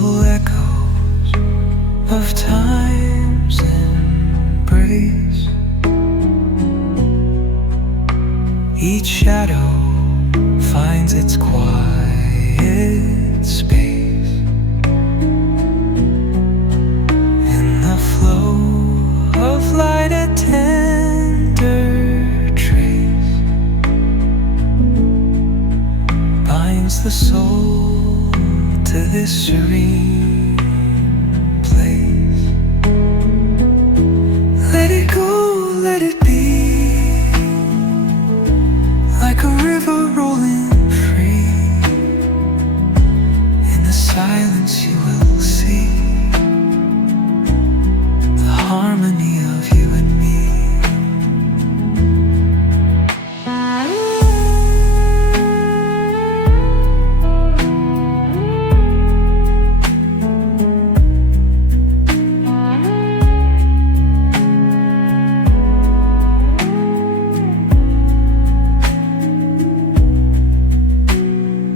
Gentle echoes of time's embrace. Each shadow finds its quiet space in the flow of light, a tender trace binds the soul to this serene place. Let it go, let it be, like a river rolling free. In the silence you will see the harmony of you and me.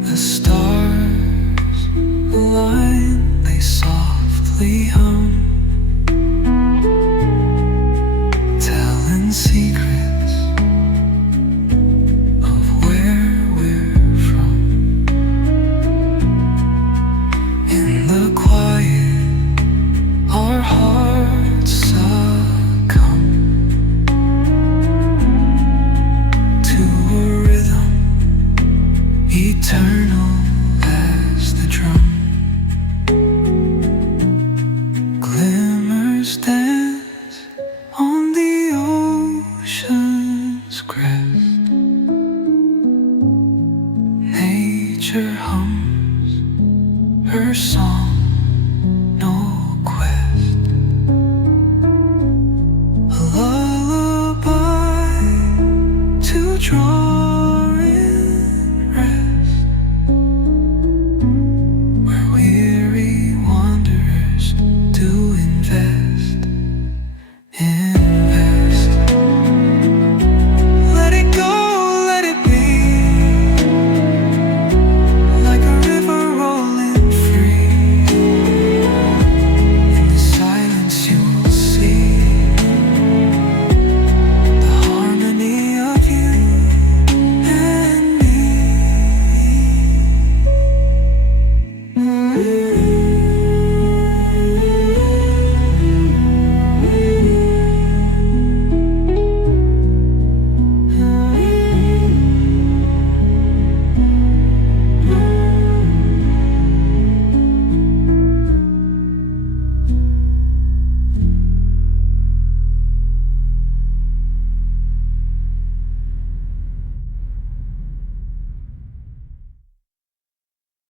The stars align, they softly hum, telling secrets of where we're from. In the quiet, our hearts succumb to a rhythm eternal.